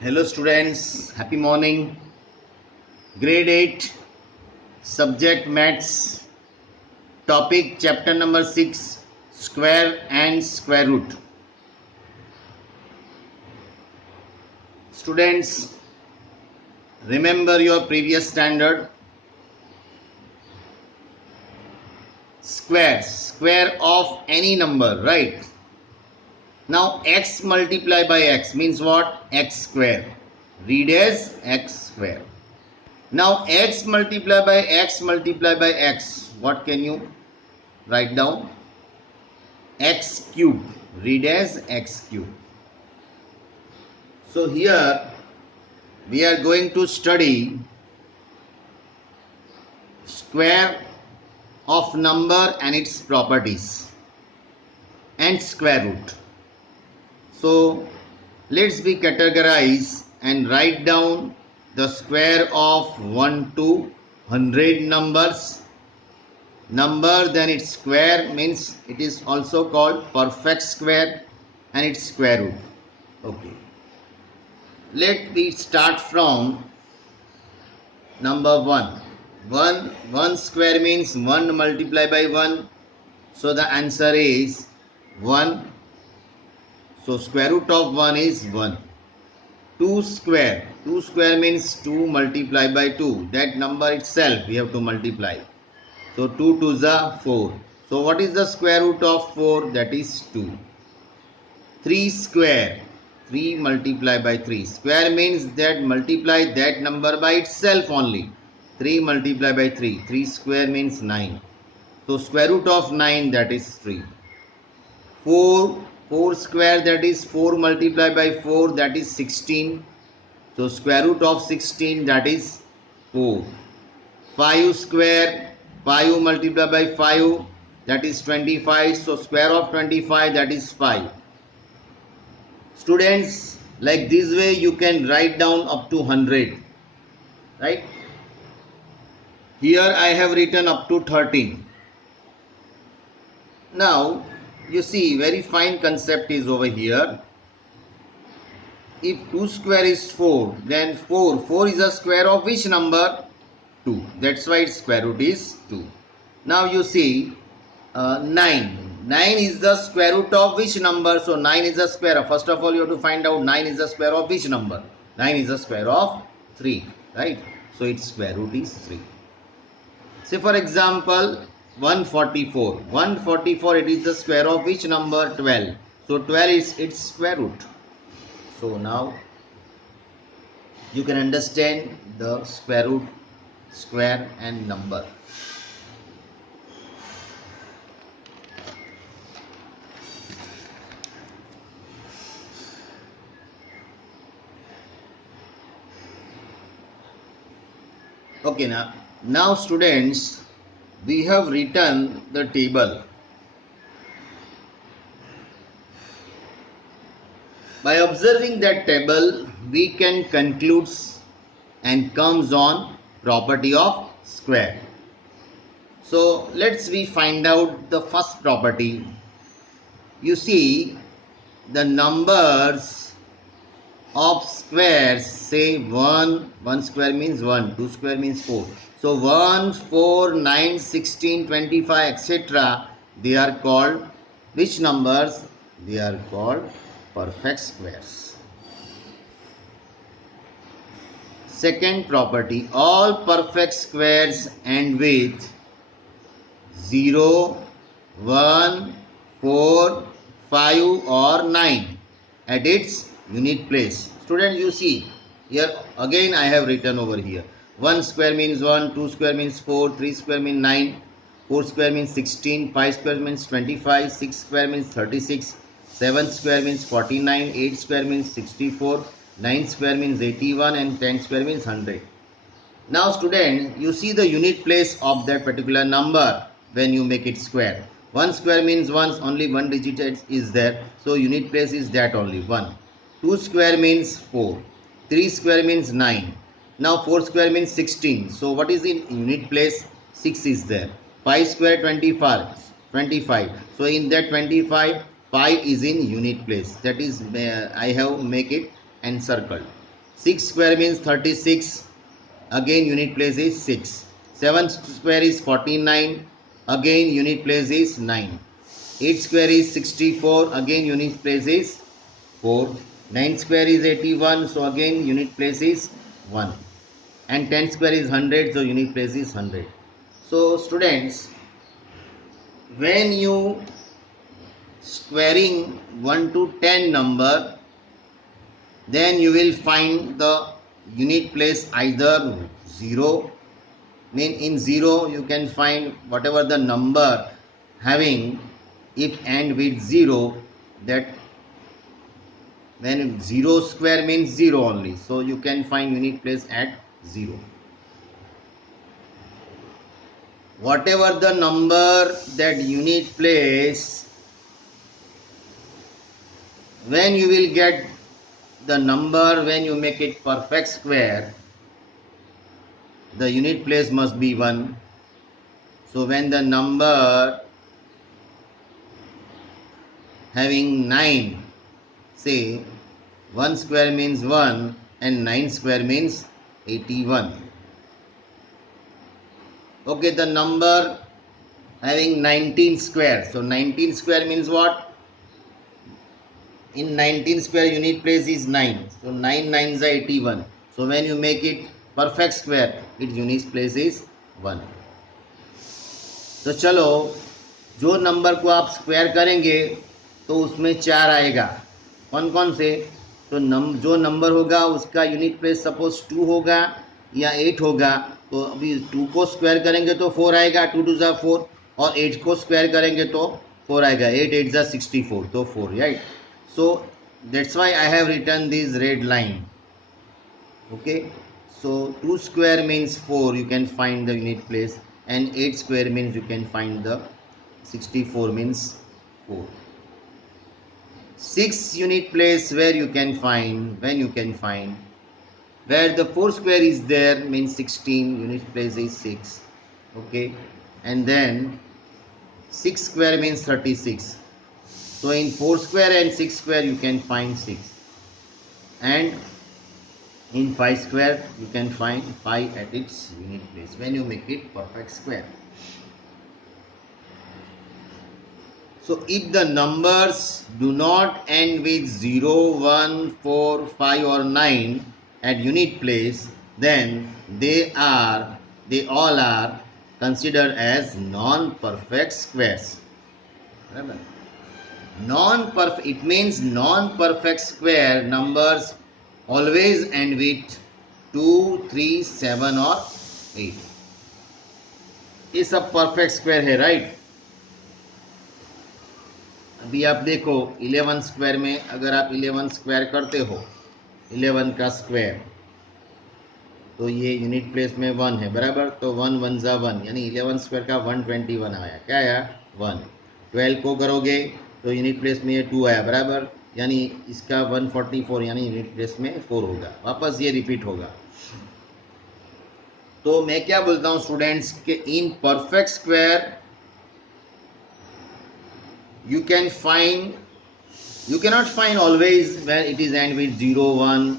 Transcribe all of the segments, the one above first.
Hello students, happy morning. Grade 8, subject maths, topic chapter number 6, square and square root. Students, remember your previous standard. Square of any number, right? Now x multiplied by x means what? X square. Read as x square. Now x multiplied by x multiplied by x, what can you write down? X cube. Read as x cube. So here we are going to study square of number and its properties and square root. So let's be categorize and write down the square of 1 to 100 numbers. Number then its square means it is also called perfect square and its square root. Okay. Let me start from number 1. 1 square means 1 multiplied by 1. So the answer is 1. So square root of 1 is 1. 2 square. 2 square means 2 multiplied by 2. That number itself we have to multiply. So 2 2s are 4. So what is the square root of 4? That is 2. 3 square. 3 multiplied by 3. Square means that multiply that number by itself only. 3 multiplied by 3. 3 square means 9. So square root of 9, that is 3. 4 square, that is 4 multiplied by 4, that is 16. So square root of 16, that is 4. 5 square. 5 multiplied by 5, that is 25. So square of 25, that is 5. Students, like this way you can write down up to 100. Right? Here I have written up to 13. Now you see, very fine concept is over here. If 2 square is 4, then 4 is a square of which number? 2. That's why its square root is 2. Now you see 9. 9 is the square root of which number? So 9 is the square. First of all, you have to find out 9 is the square of which number? 9 is the square of 3. Right? So its square root is 3. Say for example 144. 144, it is the square of which number? 12. So 12 is its square root. So now you can understand the square root, square and number. Okay, now students, we have written the table. By observing that table, we can conclude and comes on property of square. So let's we find out the first property. You see the numbers of squares, say 1 square means 1, 2 square means 4. So 1, 4, 9, 16, 25, etc. They are called which numbers? They are called perfect squares. Second property, all perfect squares end with 0, 1, 4, 5 or 9 at its unit place. Students, you see here again I have written over here. 1 square means 1, 2 square means 4, 3 square means 9, 4 square means 16, 5 square means 25, 6 square means 36, 7 square means 49, 8 square means 64, 9 square means 81 and 10 square means 100. Now student, you see the unit place of that particular number when you make it square. 1 square means once only one digit is there. So unit place is that only 1. 2 square means 4. 3 square means 9. Now 4 square means 16. So what is in unit place? 6 is there. 5 square 25. So in that 25, pi is in unit place. That is I have make it encircled. 6 square means 36. Again unit place is 6. 7 square is 49. Again unit place is 9. 8 square is 64. Again unit place is 4. 9 square is 81. So again unit place is 1. And 10 square is 100. So unit place is 100. So students, when you squaring 1 to 10 number, then you will find the unit place either 0, mean in 0 you can find whatever the number having if end with 0, that when 0 square means 0 only, so you can find unit place at 0. Whatever the number that unit place, when you will get the number, when you make it perfect square, the unit place must be 1. So when the number having 9, say 1 square means 1 and 9 square means 81. Okay, the number having 19 square. So 19 square means what? In 19 square unit place is 9. So 9 9s are 81. So when you make it perfect square, its unit place is 1. तो चलो, जो number को आप square करेंगे तो उसमें 4 आएगा. कौन कौन से? तो जो नंबर होगा उसका यूनिट प्लेस सपोज 2 होगा या 8 होगा. तो अभी 2 को स्क्वायर करेंगे तो 4 आएगा, 2 2 जा 4, और 8 को स्क्वायर करेंगे तो 4 आएगा, 8 8 जा 64, तो 4, right. So that's why I have written this red line. Okay, so 2 square means 4, you can find the unit place, and 8 square means you can find the 64 means 4. 6 unit place where you can find, when you can find, where the 4 square is there means 16, unit place is 6. Okay, and then 6 square means 36. So in 4 square and 6 square you can find 6, and in 5 square you can find 5 at its unit place when you make it perfect square. So if the numbers do not end with 0, 1, 4, 5 or 9 at unit place, then they all are considered as non-perfect squares. Non-perfect, it means non-perfect square numbers always end with 2, 3, 7 or 8. ये सब perfect square है, right. अभी आप देखो 11 square में, अगर आप 11 square करते हो, 11 का स्क्वायर, तो ये यूनिट प्लेस में 1 है, बराबर. तो 1 1 जा 1, यानी 11 स्क्वायर का 121 आया. क्या आया? 1. 12 को करोगे तो यूनिट प्लेस में ये 2 आया, बराबर, यानी इसका 144, यानी यूनिट प्लेस में 4 होगा. वापस ये रिपीट होगा. तो मैं क्या बोलता हूँ स्टूडेंट्स के in perfect square you cannot find always where it is end with 0 1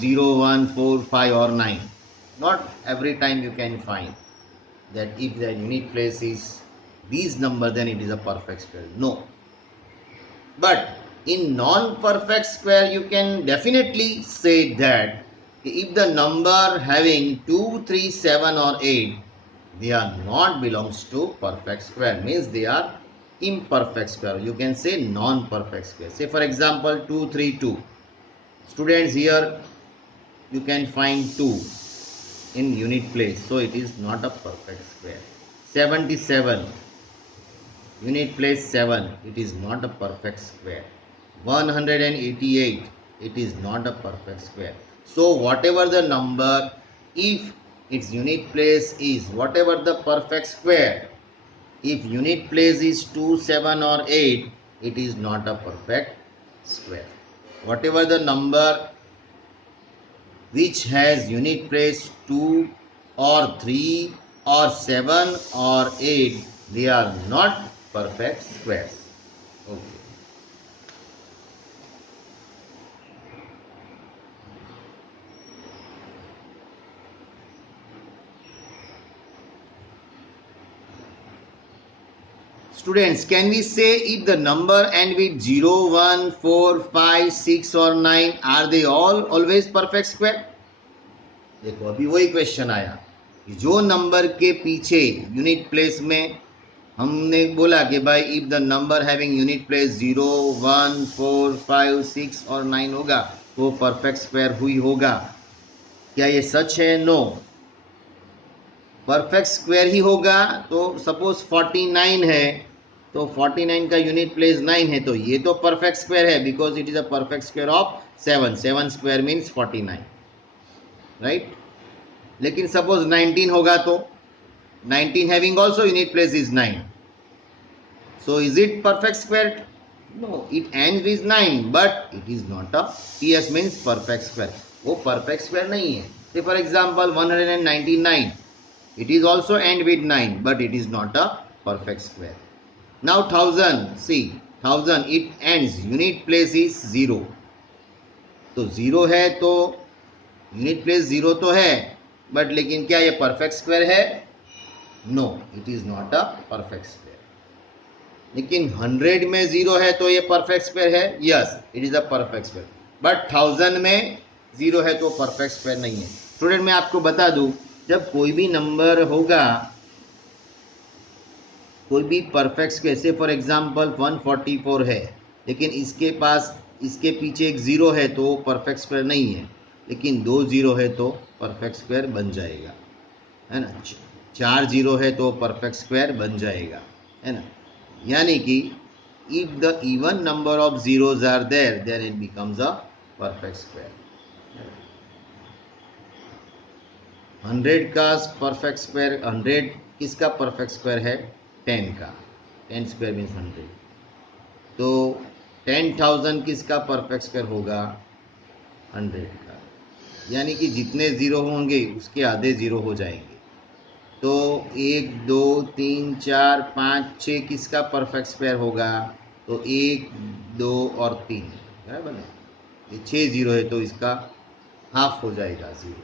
0 1 4 5 or 9. Not every time you can find that if the unit place is these number, then it is a perfect square. No, but in non-perfect square you can definitely say that if the number having 2 3 7 or 8, they are not belongs to perfect square, means they are imperfect square. You can say non-perfect square. Say for example 2 3 2. Students, here you can find 2 in unit place, so it is not a perfect square. 77, unit place 7, it is not a perfect square. 188, it is not a perfect square. So whatever the number, if its unit place is whatever the perfect square, if unit place is 2 7 or 8, it is not a perfect square. Whatever the number which has unit place 2 or 3 or 7 or 8, they are not perfect squares. Okay. Students, can we say if the number end with 0, 1, 4, 5, 6 or 9, are they all always perfect square? देखो अभी वही question आया कि जो number के पीछे unit place में हमने बोला कि भाई if the number having unit place 0, 1, 4, 5, 6 और 9 होगा तो परफेक्ट स्क्वायर हुई होगा। क्या ये सच है? नो, परफेक्ट स्क्वायर ही होगा। तो सपोज 49 है तो 49 का यूनिट प्लेस 9 है तो ये तो परफेक्ट स्क्वायर है because it is a perfect square of 7। 7 square means 49, right. लेकिन सपोज 19 होगा तो 19 having also unit place is 9, so is it perfect square? No, it ends with 9 but it is not a PS means perfect square, वो perfect square नहीं है। For example 199, it is also end with 9 but it is not a perfect square. Now 1000, see 1000 it ends unit place is 0, तो 0 है तो unit place 0 तो है but लेकिन क्या ये परफेक्ट स्क्वायर है? No, it is not a perfect square. लेकिन 100 में 0 है तो ये परफेक्ट स्क्वायर है? Yes, it is a perfect square. But 1000 में 0 है तो परफेक्ट स्क्वायर नहीं है। स्टूडेंट, मैं आपको बता दूं, जब कोई भी नंबर होगा, कोई भी परफेक्ट स्क्वायर, से फॉर एग्जांपल 144 है लेकिन इसके पास इसके पीछे एक 0 है तो वो परफेक्ट स्क्वायर नहीं है। लेकिन 2 0 है तो परफेक्ट स्क्वायर बन जाएगा, है ना। 4 0 है तो परफेक्ट स्क्वायर बन जाएगा, है ना। यानी कि if the even number of zeros are there then it becomes a perfect square. 100 का परफेक्ट स्क्वायर, 100 किसका परफेक्ट स्क्वायर है? 10 का, 10 स्क्वायर मीन्स 100। तो 10,000 किसका परफेक्ट स्क्वायर होगा? 100 का। यानी कि जितने ज़ीरो होंगे उसके आधे ज़ीरो हो जाएंगे। तो 1, 2, 3, 4, 5, 6 किसका परफेक्ट स्क्वायर होगा? तो 1, 2 और 3, बराबर है। ये 6 ज़ीरो है तो इसका हाफ हो जाएगा 0।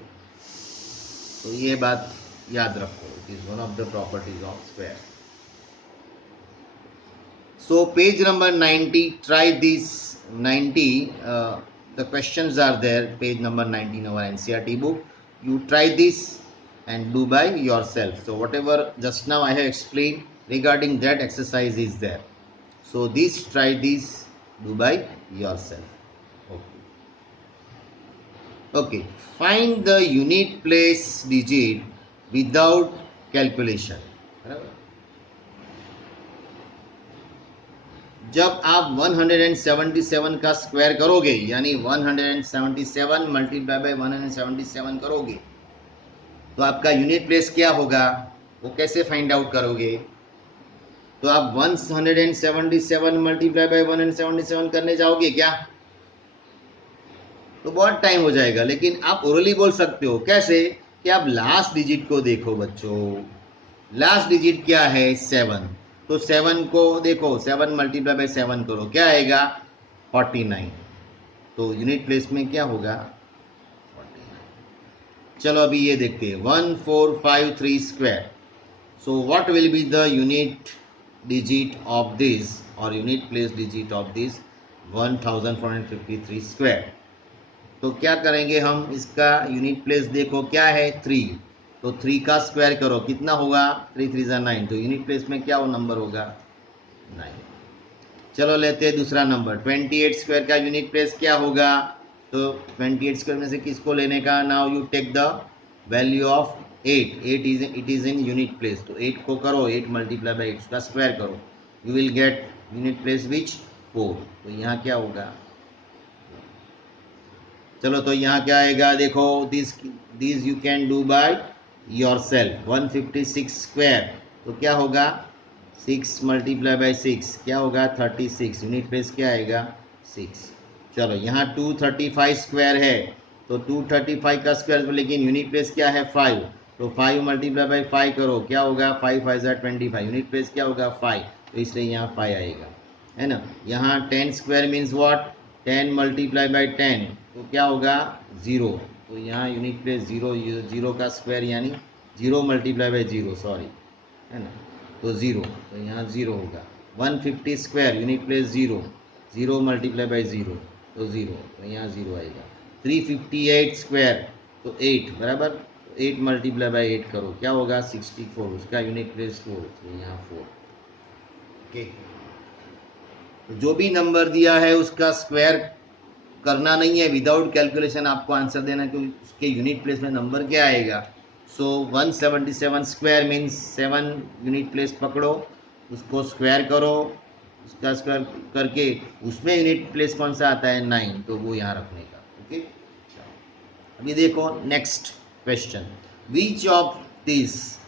तो ये बात याद रखो, it is one of the properties of square. So page number 90, try this 90, the questions are there, page number 19 our NCERT book. You try this and do by yourself. So whatever just now I have explained regarding that exercise is there. So this, try this, do by yourself. Okay, find the unit place digit without calculation. जब आप 177 का square करोगे यानी 177 multiply by 177 करोगे तो आपका unit place क्या होगा, वो कैसे फाइंड आउट करोगे? तो आप 177 मल्टीप्लाई बाय 177 करने जाओगे क्या? तो बहुत टाइम हो जाएगा। लेकिन आप ओरली बोल सकते हो, कैसे? कि आप लास्ट डिजिट को देखो बच्चों। लास्ट डिजिट क्या है? 7। तो 7 को देखो, 7 मल्टीप्लाई बाय 7 करो, क्या आएगा? 49। तो यूनिट प्लेस में क्या होगा? 49। चलो अभी ये देखते हैं, 1453 square. So what will be the unit digit of this और unit place digit of this 1453 square? तो क्या करेंगे हम, इसका यूनिट प्लेस देखो क्या है? 3। तो 3 का स्क्वायर करो, कितना होगा? 3 3 9। तो यूनिट प्लेस में क्या वो नंबर होगा? 9। चलो लेते हैं दूसरा नंबर, 28 स्क्वायर का यूनिट प्लेस क्या होगा? तो 28 स्क्वायर में से किसको लेने का? Now you take the value of 8। It is in unit place. तो 8 को करो, 8 मल्टीप्लाई बाई 8 का स्क्वायर करो, you will get unit place which 4। तो यहाँ क्या होगा? चलो तो यहाँ क्या आएगा? देखो, this you can do by yourself. 156 square, तो क्या होगा? 6 मल्टीप्लाई बाय 6 क्या होगा? 36। यूनिट प्लेस क्या आएगा? 6। चलो यहाँ 235 स्क्वायर है तो 235 का स्क्वायर, लेकिन यूनिट प्लेस क्या है? 5। तो 5 मल्टीप्लाई बाय 5 करो, क्या होगा? 5 5 25। यूनिट प्लेस क्या होगा? 5। तो इसलिए यहाँ 5 आएगा, है ना। यहाँ 10 square means what? 10 multiply by 10 तो क्या होगा? 0। तो यहाँ यूनिट प्लेस 0, 0 का स्क्वायर यानी 0 मल्टीप्लाई बाय 0, सॉरी, है ना। तो 0, तो यहाँ 0 होगा। 150 square unit place 0, 0 multiply by 0 तो 0, तो यहाँ 0 आएगा। 358 स्क्वायर तो 8 बराबर, 8 मल्टीप्लाई बाई 8 करो क्या होगा 64, उसका यूनिट प्लेस 4, तो यहाँ 4। ओके, तो जो भी नंबर दिया है उसका स्क्वायर करना नहीं है, विदाउट कैलकुलेशन आपको आंसर देना है कि उसके यूनिट प्लेस में नंबर क्या आएगा। सो 177 स्क्वायर मीन्स 7 यूनिट प्लेस पकड़ो, उसको स्क्वायर करो, उसका स्क्वायर करके उसमें यूनिट प्लेस कौन सा आता है 9, तो वो यहाँ रखने का। ओके, अभी देखो next question, which of this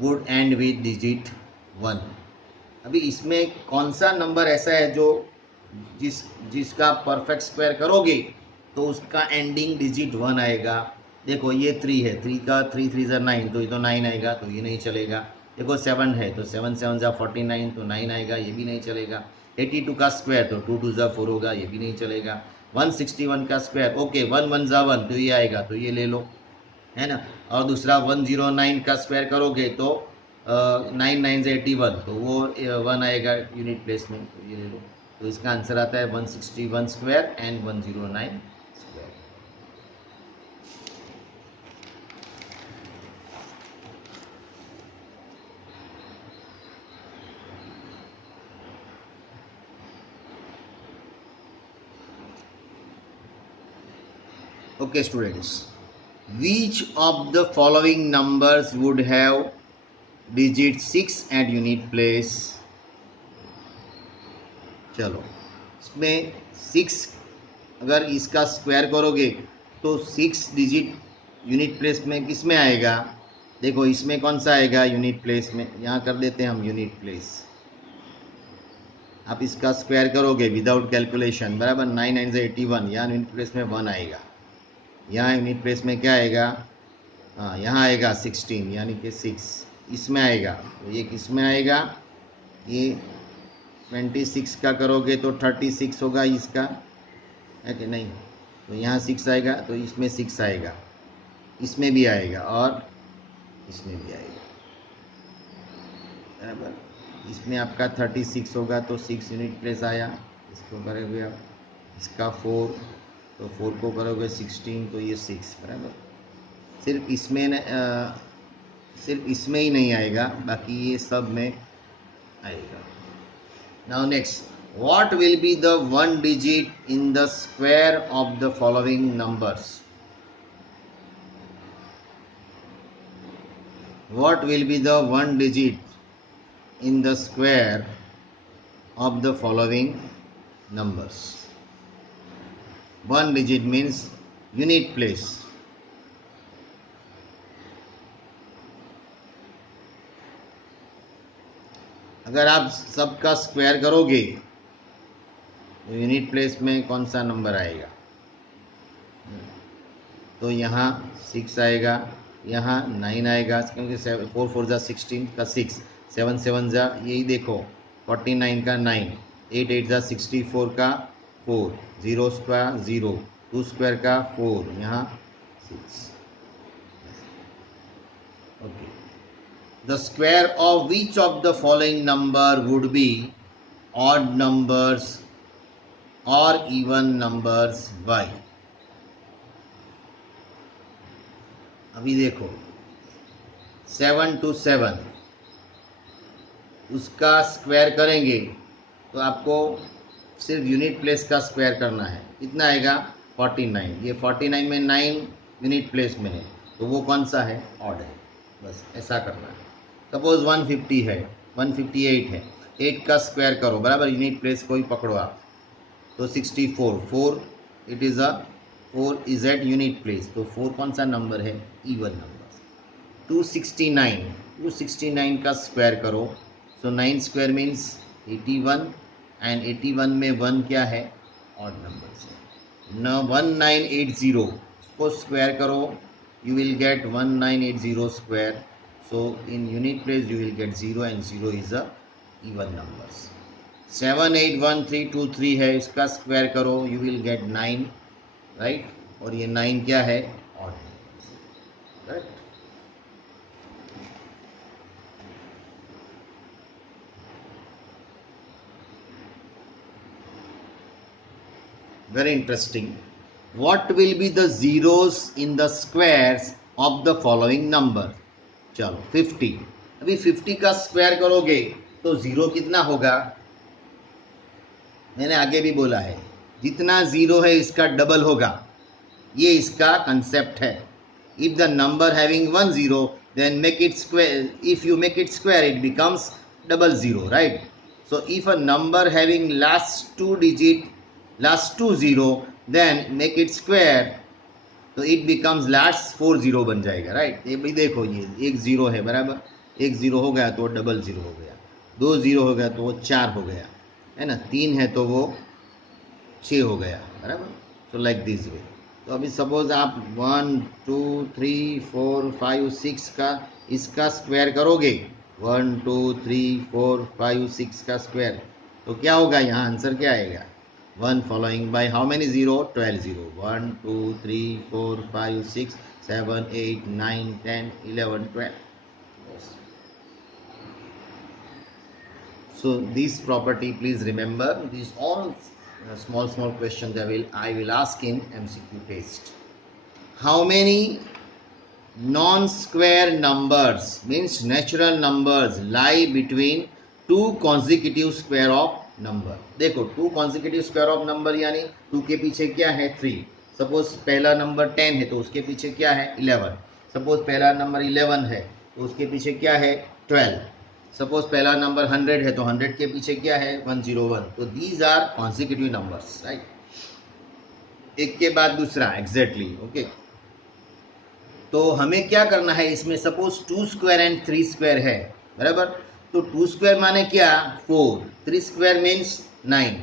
would and with digit 1। अभी इसमें कौन सा नंबर ऐसा है जो जिसका परफेक्ट स्क्वायर करोगे तो उसका एंडिंग डिजिट 1 आएगा। देखो ये 3 है, 3 का 3 3 ज़ा 9, तो ये तो 9 आएगा, तो ये नहीं चलेगा। देखो 7 है, तो 7 7 ज़ा 49, तो 9 आएगा, ये भी नहीं चलेगा। 82 का स्क्वायर तो 2 2 ज़ा 4 होगा, ये भी नहीं चलेगा। 161 का स्क्वायर ओके 1 1 ज़ा 1, तो ये आएगा, तो ये ले लो, है ना। और दूसरा 109 का स्क्वायर करोगे तो 9 9 से 81, तो वो 1 आएगा यूनिट प्लेस में, तो ये ले लो। तो इसका आंसर आता है 161 square and 109 square. Okay students, which of the following numbers would have digit 6 at unit place। चलो इसमें 6 अगर इसका स्क्वायर करोगे तो 6 डिजिट यूनिट प्लेस में किस में आएगा। देखो इसमें कौन सा आएगा यूनिट प्लेस में, यहाँ कर देते हैं हम यूनिट प्लेस। आप इसका स्क्वायर करोगे विदाउट कैलकुलेशन बराबर, 9 9 से 81, यहाँ यूनिट प्लेस में 1 आएगा। यहाँ यूनिट प्लेस में क्या आएगा, हाँ यहाँ आएगा 16 यानी कि 6, इसमें आएगा, तो ये किस में आएगा, ये 26 का करोगे तो 36 होगा इसका, है कि नहीं। तो यहाँ 6 आएगा, तो इसमें 6 आएगा, इसमें भी आएगा और इसमें भी आएगा बराबर। इसमें आपका 36 होगा तो 6 यूनिट प्लेस आया, इसको करोगे आप, इसका 4 तो 4 को करोगे 16, तो ये 6 बराबर। सिर्फ इसमें ही नहीं आएगा, बाकी ये सब में आएगा। Now next, what will be the 1 digit in the square of the following numbers. What will be the 1 digit in the square of the following numbers। 1 digit means unit place। अगर आप सबका स्क्वायर करोगे तो unit place में कौन सा number आएगा, तो यहाँ 6 आएगा, यहाँ 9 आएगा, क्योंकि 4 4 ज़ा 16 का 6, 7 7 ज़ा यही देखो 49 का 9, 8 8 ज़ा 64 का 4, 0 स्क्वायर 0, 2 स्क्वायर का 4, यहाँ 6। Okay, the square of which of the following number would be odd numbers और इवन नंबर्स बाय। अभी देखो 7 to 7 उसका स्क्वायर करेंगे तो आपको सिर्फ यूनिट प्लेस का स्क्वायर करना है, कितना आएगा 49, ये 49 में 9 यूनिट प्लेस में है, तो वो कौन सा है, ऑड है, बस ऐसा करना है। सपोज 150 है, 158 है, 8 का स्क्वायर करो बराबर, यूनिट प्लेस को ही पकड़ो आप, तो 64, 4 it is 4 is at unit place, तो 4 कौन सा नंबर है, इवन नंबर। 269 का स्क्वायर करो, सो 9 स्क्वायर मीन्स 81 एंड 81 में 1 क्या है, ऑड नंबर है न। 1980 को स्क्वायर करो, you will get 1980 square, so in unit place you will get 0 and 0 is a even numbers। 781323 है, इसका स्क्वायर करो you will get 9, राइट, और ये 9 क्या है, odd numbers, right. very interesting. What will be the zeros in the squares of the following number? चलो 50. अभी 50 का स्क्वायर करोगे तो जीरो कितना होगा? मैंने आगे भी बोला है, जितना जीरो है इसका डबल होगा, ये इसका कंसेप्ट है. If the number having one zero, then make it square. If you make it square, it becomes double zero, right? So if a number having last two zero, then make it square, तो it becomes last 4 zero बन जाएगा, right? ये भी देखो, ये एक zero है बराबर, एक जीरो हो गया तो डबल जीरो हो गया, दो जीरो हो गया तो वो 4 हो गया, है ना, 3 है तो वो 6 हो गया, बराबर. तो लाइक दिस वे. तो अभी सपोज आप 1 2 3 4 5 6 का इसका स्क्वायर करोगे, 1 2 3 4 5 6 का स्क्वायर, तो क्या होगा? यहाँ आंसर क्या आएगा? 1 following by how many zero? 12 zero. 1 2 3 4 5 6 7 8 9 10 11 12. So this property, please remember, these all small questions I will ask in MCQ test. How many non-square numbers, means natural numbers, lie between two consecutive square of number? देखो, two consecutive square of number यानी 2 के पीछे क्या है? 3. Suppose पहला number 10 है तो उसके पीछे क्या है? 11. सपोज पहला नंबर 11 है तो उसके पीछे क्या है? 12. सपोज पहला नंबर 100 है तो 100 के पीछे क्या है? 101. तो these are consecutive numbers, right? एक के बाद दूसरा, एग्जैक्टली. ओके, तो हमें क्या करना है इसमें? सपोज 2 स्क्वायर एंड 3 स्क्वायर है, बराबर. तो 2 स्क्वायर माने क्या? 4. 3 स्क्वायर मीन्स 9.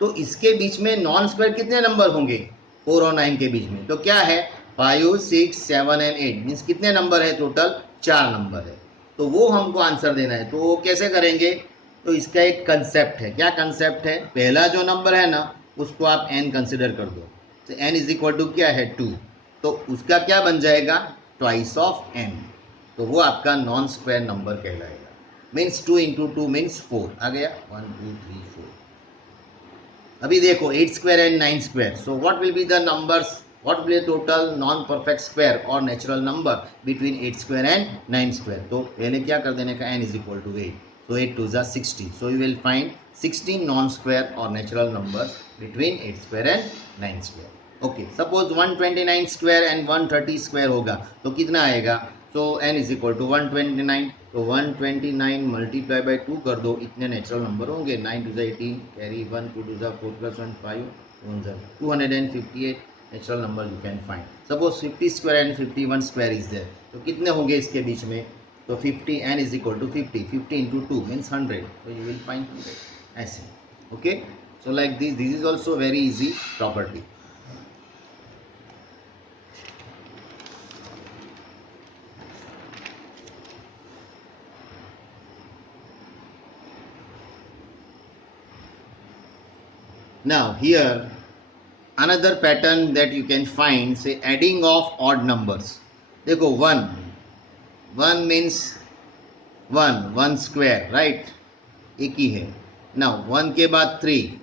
तो इसके बीच में नॉन स्क्वायर कितने नंबर होंगे? 4 और 9 के बीच में. तो क्या है? 5 6 7 एंड 8 मीन्स कितने नंबर है? टोटल 4 नंबर है. तो वो हमको आंसर देना है. तो वो कैसे करेंगे? तो इसका एक कंसेप्ट है. क्या कंसेप्ट है? पहला जो नंबर है ना, उसको आप n कंसिडर कर दो. तो n इज इक्वल टू क्या है? 2. तो उसका क्या बन जाएगा? Twice of n. तो वो आपका नॉन स्क्वायर नंबर कहलाएगा. मीन्स 2 इंटू 2 मीन्स 4 आ गया. 1 2 3 4. अभी देखो 8 square and 9 square. So what will be the numbers? What will be the total non-perfect square or natural number between 8 square and 9 square? तो पहले क्या कर देने का? n is equal to 8. So 8 2 is 60. So you will find 16 non-square or natural numbers between 8 square and 9 square. Okay. Suppose 129 square and 130 square होगा तो कितना आएगा? So n is equal to 129. तो 129 मल्टीप्लाई बाई 2 कर दो, इतने नेचुरल नंबर होंगे. 9 2 18, carry 1 2 2 4 plus 1 5 258 natural number you can find. Suppose 50 square and 51 square is there. तो कितने होंगे इसके बीच में? तो 50 n is equal to 50. 50 into 2 means 100. So you will find 100. ऐसे. Okay. So like this is also very easy property. Now here another pattern that you can find, say adding of odd numbers. देखो 1 means 1 square, right? एक ही है. Now 1 के बाद 3,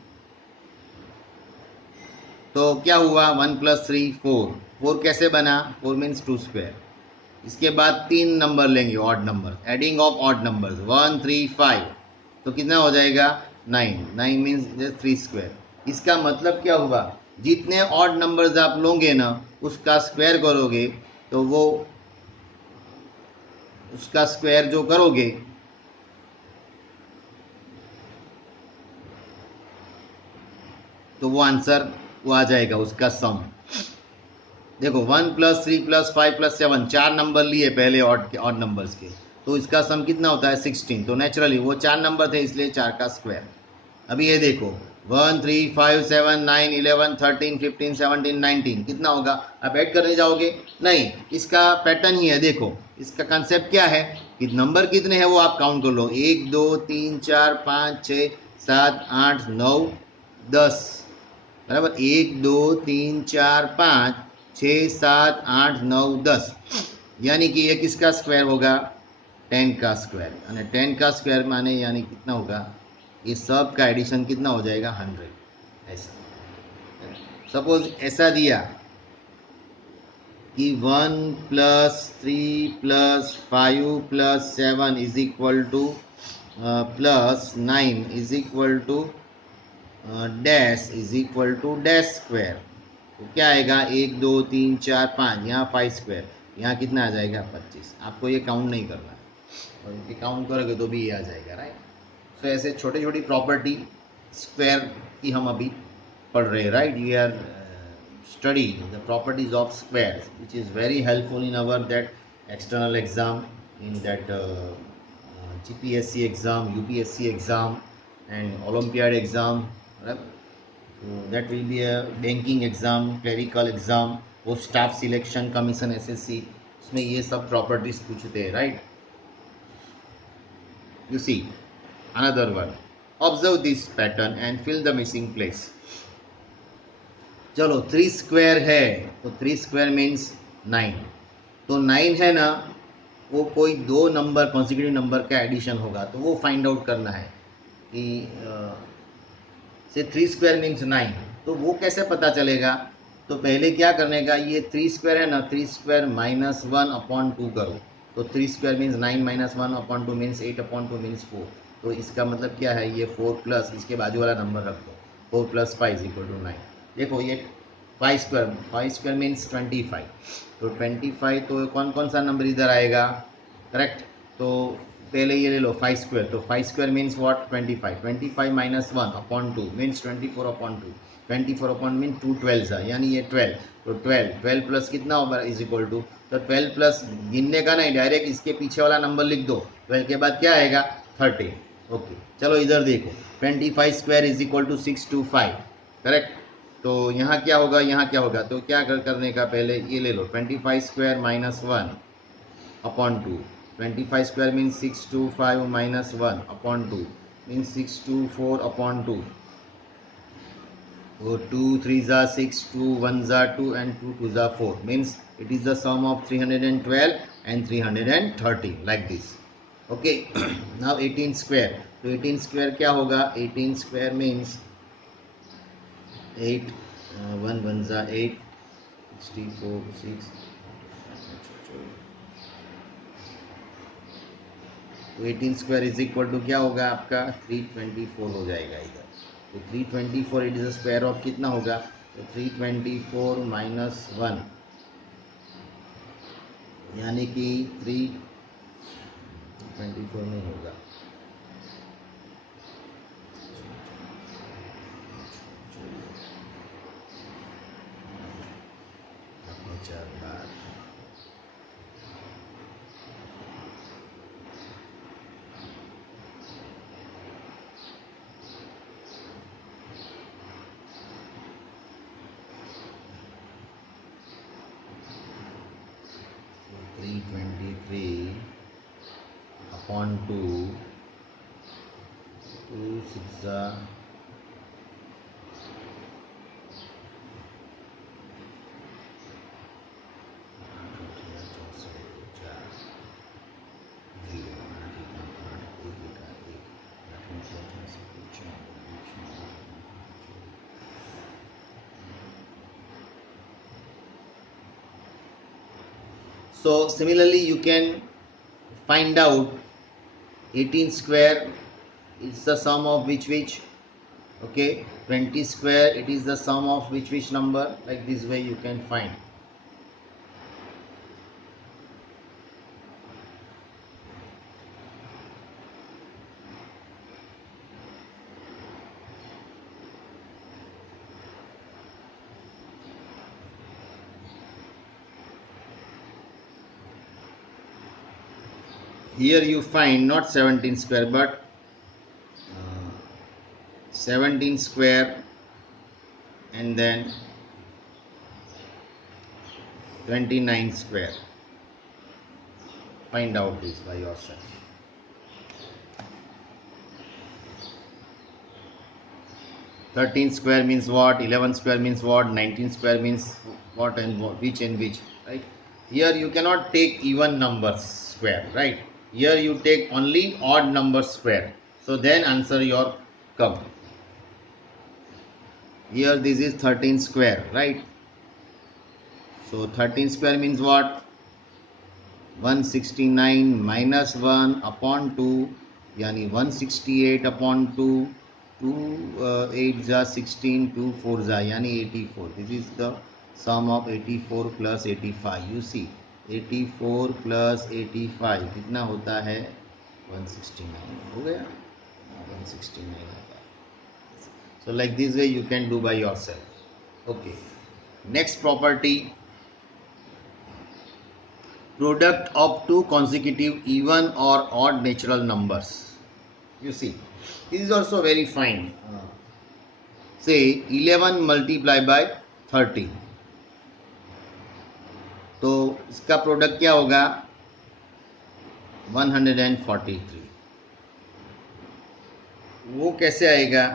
तो क्या हुआ? 1 plus 3 4. 4 कैसे बना? 4 means 2 square. इसके बाद 3 नंबर लेंगे odd number. Adding of odd numbers 1 3 5, तो कितना हो जाएगा? 9 मीन्स 3 स्क्वायर. इसका मतलब क्या हुआ? जितने ऑड नंबर्स आप लोगे ना, उसका स्क्वायर करोगे तो वो उसका स्क्वायर जो करोगे तो वो आंसर वो आ जाएगा उसका सम. देखो 1 plus 3 plus 5 plus 7, 4 नंबर लिए पहले ऑड नंबर्स के, तो इसका सम कितना होता है? 16. तो नेचुरली वो 4 नंबर थे इसलिए 4 का स्क्वायर. अभी ये देखो 1 3 5 7 9 11 13 15 17 19, कितना होगा? आप ऐड करने जाओगे? नहीं, इसका पैटर्न ही है. देखो इसका कंसेप्ट क्या है कि नंबर कितने हैं वो आप काउंट कर लो. 1 2 3 4 5 6 7 8 9 10, बराबर. 1 2 3 4 5 6 7 8 9 10, यानी कि ये किसका स्क्वायर होगा? 10 का स्क्वायर. यानी 10 का स्क्वायर माने यानी कितना होगा? ये सब का एडिशन कितना हो जाएगा? 100. ऐसा. सपोज ऐसा दिया कि 1 plus 3 plus 5 plus 7 is equal to plus 9 is equal to dash is equal to dash square. तो क्या आएगा 1 2 3 4 5, यहाँ 5 स्क्वायर, यहाँ कितना आ जाएगा 25। आपको ये काउंट नहीं करना है, और ये काउंट करोगे तो भी ये आ जाएगा, राइट। तो ऐसे छोटी छोटी प्रॉपर्टी स्क्वायर की हम अभी पढ़ रहे हैं, right. We are study the properties of square which is very helpful in our that external exam, in that GPSC exam, UPSC exam and Olympiad exam, right? So that will be a banking exam, clerical exam, वो staff selection commission SSC, उसमें ये सब properties पूछते हैं, right. You see another one, observe this pattern and fill the missing place। चलो 3 square है तो 3 square means 9, तो 9 है ना, वो कोई दो नंबर कॉन्सिक्यूटिव नंबर का एडिशन होगा, तो वो फाइंड आउट करना है कि से 3 स्क्वायर मीन्स 9, तो वो कैसे पता चलेगा। तो पहले क्या करने का, ये 3 स्क्वायर है ना, 3 स्क्वायर माइनस 1/2 करो, तो 3 square means 9 minus 1/2 means 8/2 means 4। तो इसका मतलब क्या है, ये 4 प्लस इसके बाजू वाला नंबर रख दो, 4 प्लस 5 इक्वल टू 9। देखो ये 5 स्क्वायर मीन्स 25, तो 25, तो कौन कौन सा नंबर इधर आएगा, करेक्ट। तो पहले ये ले लो 5 स्क्वायर, तो 5 square means what 25, 25 minus 1/2 means 24/2, 24 mean 2 12 यानी ये 12, तो 12 प्लस कितना होगा इज इक्वल टू, तो 12 प्लस गिनने का नहीं, डायरेक्ट इसके पीछे वाला नंबर लिख दो, 12 के बाद क्या आएगा 30। ओके चलो इधर देखो 25 square is equal to 625, correct. तो यहाँ क्या होगा, यहाँ क्या होगा, तो क्या करने का, पहले ये ले लो 25 square minus 1/2, 25 square means 625 minus 1/2 means 624/2, so 2 3s are 6, 2 1s are 2 and 2 2s are 4, means it is the sum of 312 and 330 like this। okay now 18 square, तो 18 square क्या होगा, 18 square means 8, 1 1s are 8, 64 6, तो 18 square is equal to क्या होगा आपका 324 हो जाएगा इधर। तो 324 इट इज स्क्वायर ऑफ कितना होगा, तो 324 माइनस 1 यानी कि 324 नहीं होगा, (2) 2 6 So similarly you can find out 18 square is the sum of which, okay, 20 square it is the sum of which number, like this way you can find। Here you find not 17 square but 17 square and then 29 square, find out this by yourself। 13 square means what, 11 square means what, 19 square means what and what, which and which, right। Here you cannot take even numbers square, right, here you take only odd number square, so then answer your come, here this is 13 square, right? So 13 square means what? 169 minus 1 upon 2 यानी 168 upon 2, 2 8 जा 16, 2 4 जा यानी 84. This is the sum of 84 plus 85. You see 84 plus 85 कितना होता है? 169. हो गया? 169 होता है. So like this way you can do by yourself. Okay. Next property, product of two consecutive even or odd natural numbers. You see, this is also very fine. Say 11 multiplied by 30. तो इसका product क्या होगा? 143. वो कैसे आएगा?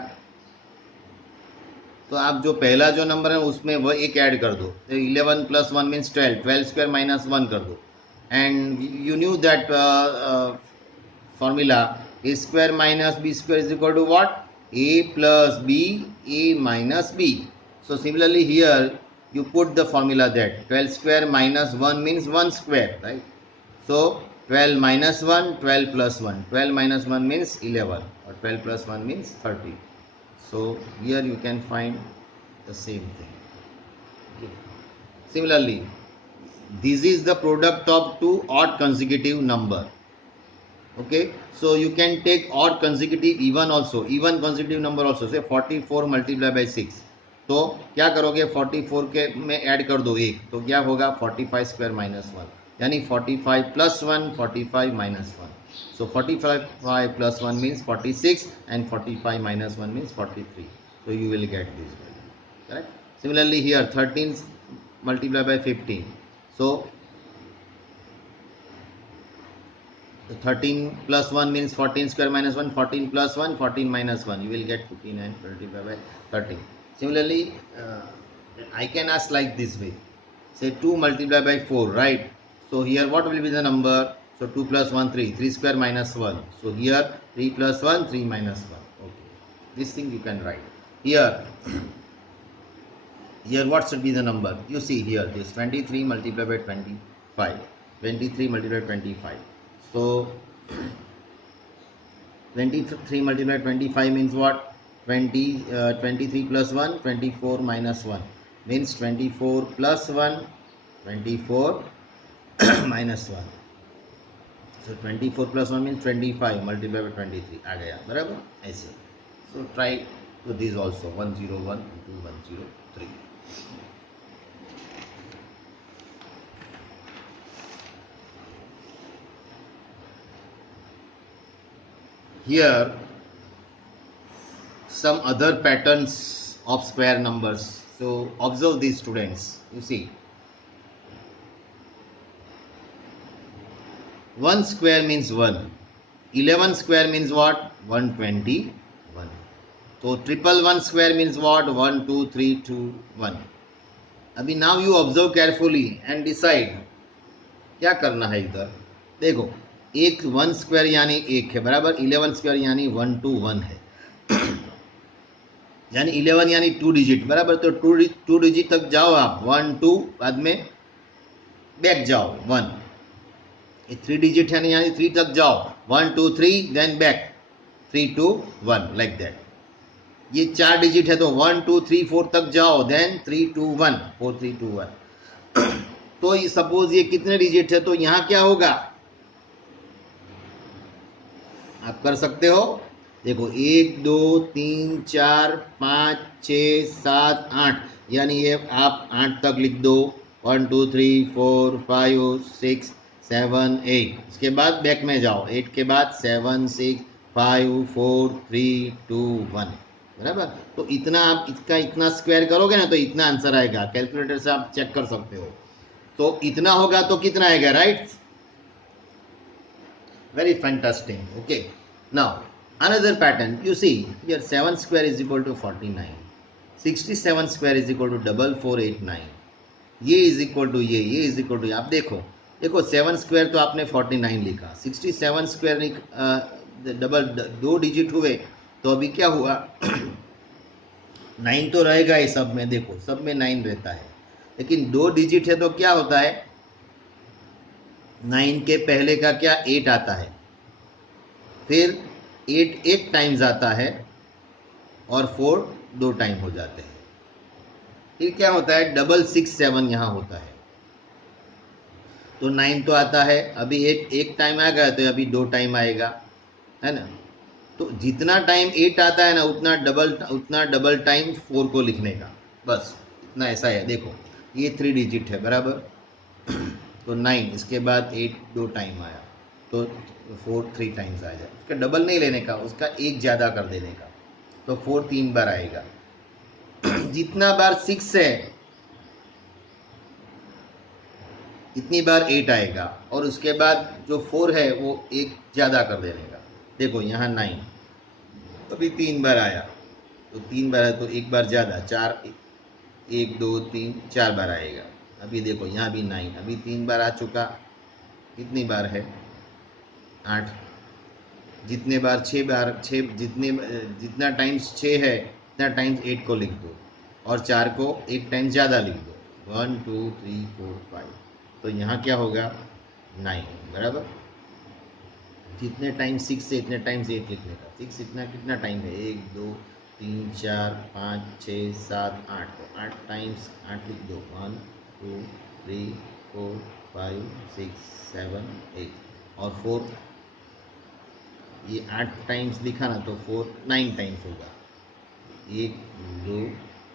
तो आप जो पहला जो नंबर है उसमें वो एक ऐड कर दो. 11 plus 1 means 12. 12 square minus 1 कर दो. And you knew that formula, a square minus b square is equal to what? A plus b, a minus b. So similarly here you put the formula that 12 square minus 1 means 1 square, right? So 12 minus 1, 12 plus 1. 12 minus 1 means 11 or 12 plus 1 means 30. So here you can find the same thing. Okay. Similarly, this is the product of two odd consecutive number. Okay, so you can take odd consecutive even also, even consecutive number also. Say 44 multiplied by 6. तो क्या करोगे? 44 के में add कर दो एक, तो क्या होगा? 45 स्क्वायर माइनस 1 यानी 45 plus 1, 45 minus 1. So 45 plus 1 means 46 and 45 minus 1 means 43. So you will get this value. Correct? Similarly here 13 multiplied by 15. So 13 plus 1 means 14 square minus 1, 14 plus 1, 14 minus 1. You will get 15 and 25 by 13. Similarly, I can ask like this way. Say 2 multiplied by 4, right? So here what will be the number? So 2 plus 1, 3. 3 square minus 1. So here 3 plus 1, 3 minus 1. Okay. This thing you can write. Here what should be the number? You see here this 23 multiplied by 25. 23 multiplied by 25. So 23 multiplied by 25 means what? 23 plus 1, 24 minus 1 means 24 plus 1, 24 minus 1. So 24 plus 1 means 25 multiplied by 23 आ गया बराबर ऐसे. So try to this also 101 into 103. Here some other patterns of square numbers. So observe these students. You see 1 square means 1. 11 square means what? 121. So triple 1 square means what? 1 2 3 2 1. अभी now you observe carefully and decide क्या करना है इधर. देखो एक 1 square यानी 1 है बराबर. 11 स्क्वायर यानी 1 2 1 है यानी 11 यानी 2 डिजिट बराबर. तो 2 डिजिट तक जाओ आप. 1 2 बाद में बैक जाओ 1. 3 डिजिट है यानी 3 तक जाओ. 1 2 3 देन बैक 3 2 1 लाइक दैट. ये 4 डिजिट है तो 1 2 3 4 तक जाओ देन 3 2 1 4 3 2 1. तो ये सपोज ये कितने डिजिट है तो यहाँ क्या होगा आप कर सकते हो. देखो 1 2 3 4 5 6 7 8 यानी ये आप 8 तक लिख दो. 1 2 3 4 5 6 7 8. इसके बाद बैक में जाओ. 8 के बाद 7 6 5 4 3 2 1 बराबर. तो इतना आप इसका इतना स्क्वायर करोगे ना तो इतना आंसर आएगा. कैलकुलेटर से आप चेक कर सकते हो. तो इतना होगा तो कितना आएगा right. Very fantastic. Okay. Now another pattern. You see here 7 square is equal to 49. 67 square is equal to 4489. ये is equal to ये is equal to. आप देखो 7 स्क्वायर तो आपने 49 लिखा. 67 स्क्वायर डबल 2 डिजिट हुए तो अभी क्या हुआ 9 तो रहेगा ही सब में, देखो सब में 9 रहता है, लेकिन 2 डिजिट है तो क्या होता है, 9 के पहले का क्या 8 आता है, फिर 8 एक टाइम्स आता है और 4 2 टाइम हो जाते हैं, फिर क्या होता है डबल 6 7 यहाँ होता है, तो 9 तो आता है, अभी 8 एक टाइम आएगा तो अभी 2 टाइम आएगा, है ना। तो जितना टाइम 8 आता है ना उतना डबल टाइम 4 को लिखने का, बस इतना ऐसा है। देखो ये 3 डिजिट है बराबर, तो 9 इसके बाद 8 2 टाइम आया तो 4 3 टाइम्स आ जाए, उसका डबल नहीं लेने का, उसका एक ज़्यादा कर देने का, तो 4 3 बार आएगा। जितना बार 6 है इतनी बार 8 आएगा, और उसके बाद जो 4 है वो एक ज़्यादा कर देने का। देखो यहाँ 9 अभी 3 बार आया, तो 3 बार है तो एक बार ज़्यादा, 4 1 2 3 4 बार आएगा। अभी देखो यहाँ भी 9 अभी 3 बार आ चुका, कितनी बार है 8, जितने बार 6 बार 6 जितना टाइम्स 6 है उतना टाइम्स 8 को लिख दो, और 4 को एक टाइम ज़्यादा लिख दो, 1 2 3 4 5, तो यहाँ क्या होगा 9 बराबर। जितने टाइम 6 से इतने टाइम्स 8 लिखने का, 6 इतना कितना टाइम है 1 2 3 4 5 6 7 8, तो 8 टाइम्स 8 लिख दो, 1 2 3 4 5 6 7 8, और 4 ये 8 टाइम्स लिखा ना तो 4 9 टाइम्स होगा, 1 2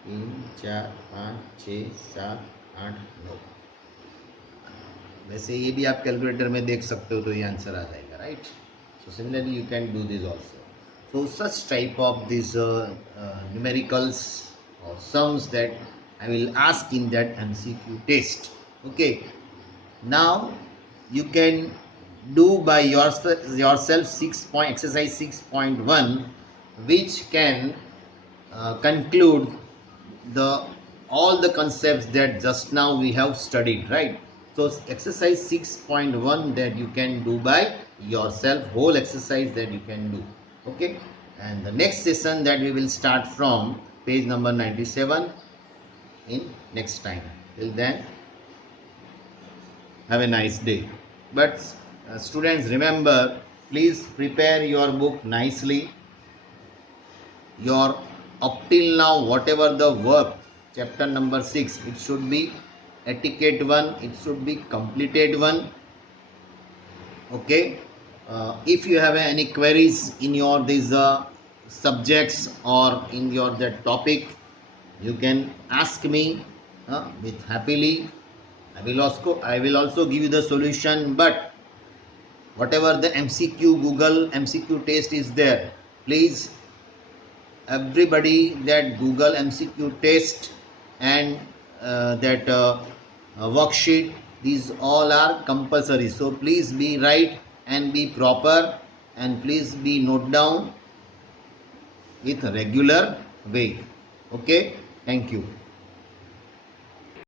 3 4 5 6 7 8 9। वैसे ये भी आप कैलकुलेटर में देख सकते हो तो ये आंसर आ जाएगा, right. So similarly you can do this also. So such type of this numericals or sums that I will ask in that MCQ test. Okay, now you can do by yourself exercise 6.1, which can conclude the all the concepts that just now we have studied, right. So exercise 6.1 that you can do by yourself, whole exercise that you can do. Okay, and the next session that we will start from page number 97 in next time. Till then, have a nice day. But students, remember, please prepare your book nicely. Your up till now whatever the work, chapter number 6, it should be etiquette 1, it should be completed 1. Okay, if you have any queries in your these subjects or in your that topic, you can ask me with happily. I will also give you the solution, but whatever the MCQ Google MCQ test is there, please everybody that Google MCQ test and that worksheet, these all are compulsory, so please be right and be proper, and please be note down with regular way. Okay, thank you.